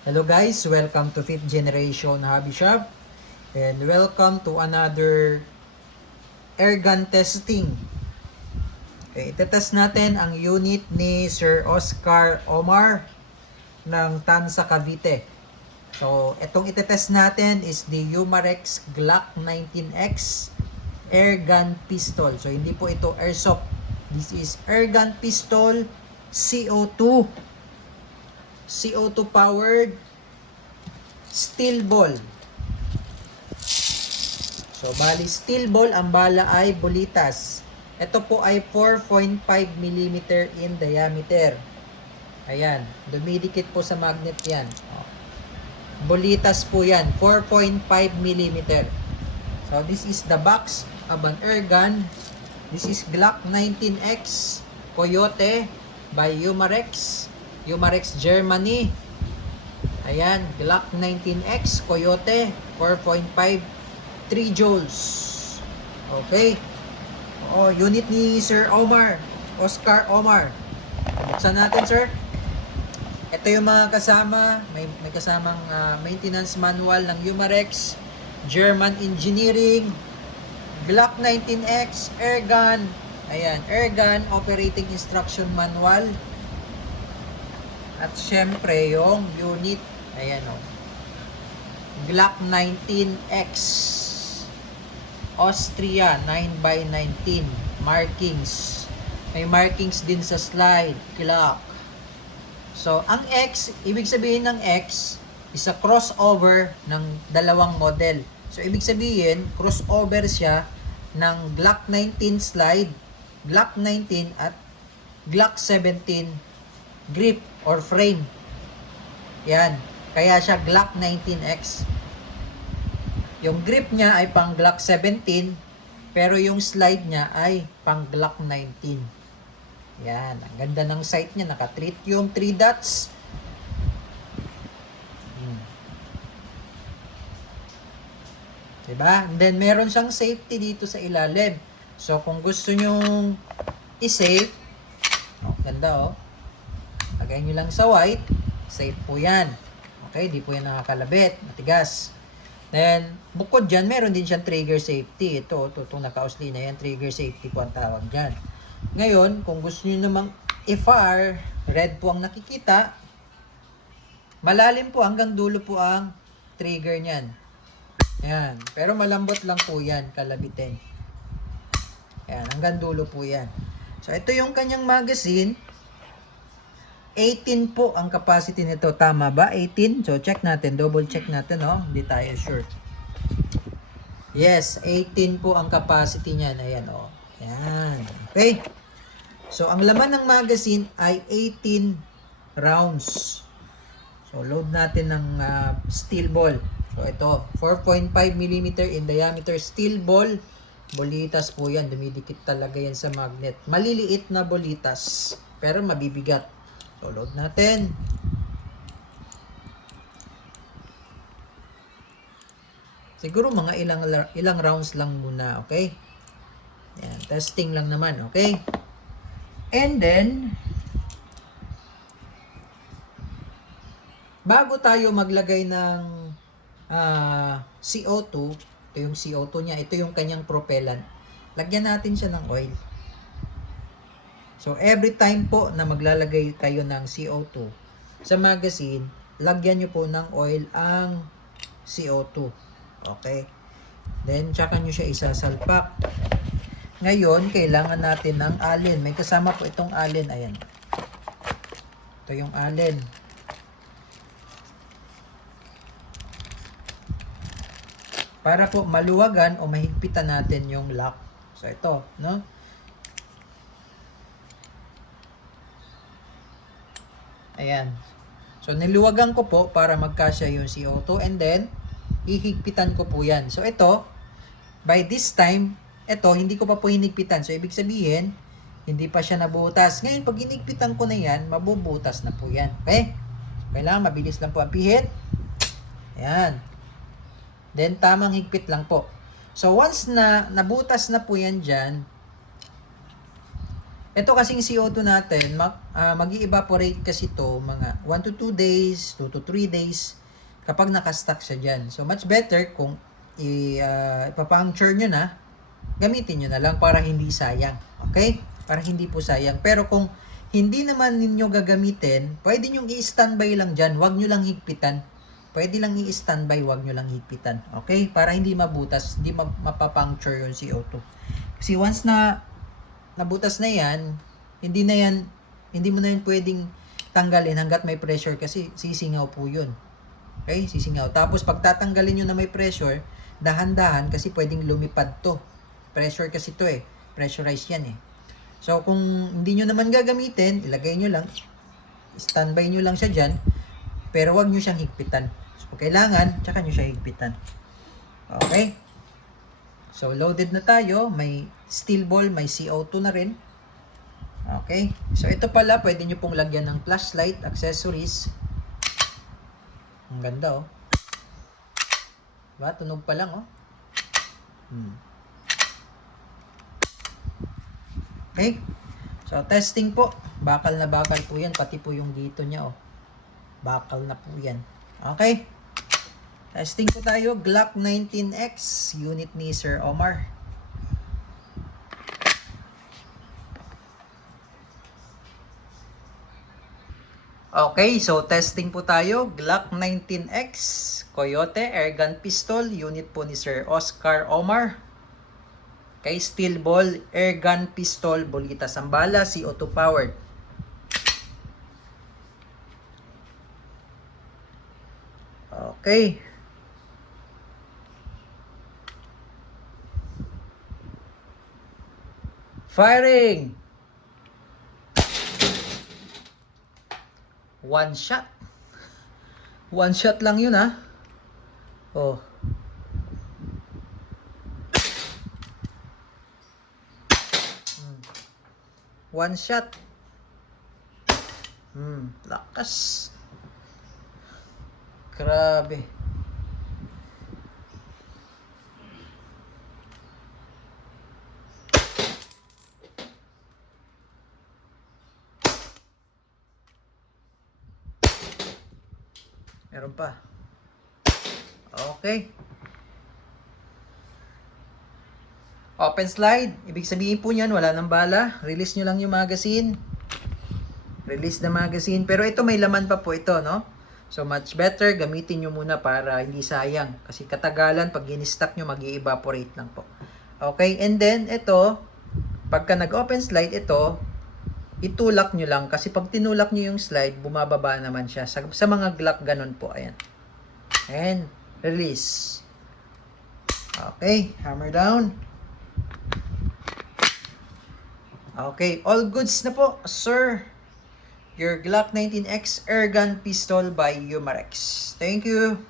Hello guys, welcome to 5th Generation Hobby Shop and welcome to another air gun testing. Okay, itetest natin ang unit ni Sir Oscar Omar ng Tansa Cavite. So, itong itetest natin is the Umarex Glock 19X air gun pistol. So, hindi po ito airsoft. This is air gun pistol CO2. CO2 powered steel ball. So, bali steel ball, ang bala ay bolitas. Ito po ay 4.5 mm in diameter. Ayan, dumidikit po sa magnet yan. Bolitas po yan, 4.5 mm. So, this is the box of an air gun. This is Glock 19X Coyote by Umarex. Umarex Germany. Ayan, Glock 19X Coyote 4.5 3 joules. Okay. Unit ni Sir Omar, Oscar Omar. Buksan natin, sir. Ito yung mga kasama, may kasamang maintenance manual ng Umarex, German Engineering, Glock 19X air gun. Ayan, air gun operating instruction manual. At syempre yung unit, ayan o, Glock 19X Austria 9x19 markings. May markings din sa slide, Glock. So, ang X, ibig sabihin ng X is a crossover ng dalawang model. So, ibig sabihin, crossover siya ng Glock 19 slide, Glock 19 at Glock 17 grip or frame. Yan. Kaya siya Glock 19X. Yung grip niya ay pang Glock 17, pero yung slide niya ay pang Glock 19. Yan. Ang ganda ng sight niya. Naka-tritium 3 dots. Diba? And then, meron siyang safety dito sa ilalim. So, kung gusto nyong i-save, ganda oh. Lagay nyo lang sa white, safe po yan. Okay, di po yan nakakalabit, matigas. Then, bukod dyan, meron din siyang trigger safety. Ito naka-usli na yan, trigger safety po ang tawag dyan. Ngayon, kung gusto nyo namang i-fire, red po ang nakikita. Malalim po, hanggang dulo po ang trigger nyan. Yan, pero malambot lang po yan, kalabitin. Yan, hanggang dulo po yan. So, ito yung kanyang magazine. 18 po ang capacity nito. Tama ba? 18? So, check natin. Double check natin, no? Hindi tayo sure. Yes, 18 po ang capacity niyan. Ayan, oh. Ayan. Okay. So, ang laman ng magazine ay 18 rounds. So, load natin ng steel ball. So, ito. 4.5 mm in diameter steel ball. Bolitas po yan. Dumidikit talaga yan sa magnet. Maliliit na bolitas. Pero mabibigat. So, load natin. Siguro mga ilang rounds lang muna, okay? Yan, testing lang naman, okay? And then, bago tayo maglagay ng CO2, ito yung CO2 niya, ito yung kanyang propellant. Lagyan natin siya ng oil. So, every time po na maglalagay kayo ng CO2 sa magazine, lagyan nyo po ng oil ang CO2. Okay? Then, tsaka nyo siya isasalpak. Ngayon, kailangan natin ng allen. May kasama po itong allen. Ayan. Ito yung allen. Para po maluwagan o mahigpitan natin yung lock. So, ito, no? Ayan. So, niluwagan ko po para magkasya yung CO2 and then, ihigpitan ko po yan. So, ito, by this time, ito, hindi ko pa po hinigpitan. So, ibig sabihin, hindi pa siya nabutas. Ngayon, pag hinigpitan ko na yan, mabubutas na po yan. Okay? So, kailangan mabilis lang po ang pihit. Ayan. Then, tamang higpit lang po. So, once na nabutas na po yan dyan, Ito kasing CO2 natin, mag-i-evaporate kasi to mga 1 to 2 days, 2 to 3 days kapag nakastack siya dyan. So, much better kung ipapuncture nyo na, gamitin nyo na lang para hindi sayang. Okay? Para hindi po sayang. Pero kung hindi naman ninyo gagamitin, pwede nyo i-standby lang dyan. Huwag nyo lang higpitan. Pwede lang i-standby, huwag nyo lang higpitan. Okay? Para hindi mabutas, hindi mapapuncture yung CO2. Kasi once na nabutas na yan, hindi mo na yan pwedeng tanggalin hanggat may pressure kasi sisingaw po yun. Okay? Sisingaw. Tapos pag tatanggalin nyo na may pressure, dahan-dahan kasi pwedeng lumipad to. Pressure kasi to eh. Pressurized yan eh. So kung hindi nyo naman gagamitin, ilagay nyo lang, standby nyo lang siya dyan, pero wag nyo siyang higpitan. So kailangan, tsaka nyo siya higpitan. Okay? So loaded na tayo, may steel ball, may CO2 na rin. Okay? So ito pala, pwede nyo pong lagyan ng flashlight, accessories. Ang ganda oh. Diba? Tunog pa lang oh. Okay? So testing po. Bakal na bakal po yan. Pati po yung dito niya oh. Bakal na po yan. Okay? Testing po tayo. Glock 19X. Unit ni Sir Omar. Okay, so testing po tayo. Glock 19X. Coyote Airgun Pistol. Unit po ni Sir Oscar Omar. Okay, steel ball, airgun pistol, bolitas ang bala, CO2 powered. Okay. Firing. One shot. One shot lang yun ha. Oh. One shot. Lakas. Grabe. Meron pa. Okay. Open slide. Ibig sabihin po niyan, wala nang bala. Release nyo lang yung magazine. Release the magazine. Pero ito may laman pa po ito, no? So much better, gamitin nyo muna para hindi sayang. Kasi katagalan, pag in-stack nyo, mag-i-evaporate lang po. Okay, and then ito, pagka nag-open slide, ito, itulak nyo lang. Kasi pag tinulak nyo yung slide, bumababa naman siya. Sa mga Glock, ganun po. Ayan. And release. Okay, hammer down. Okay, all goods na po, sir. Your Glock 19X Airgun Pistol by Umarex. Thank you.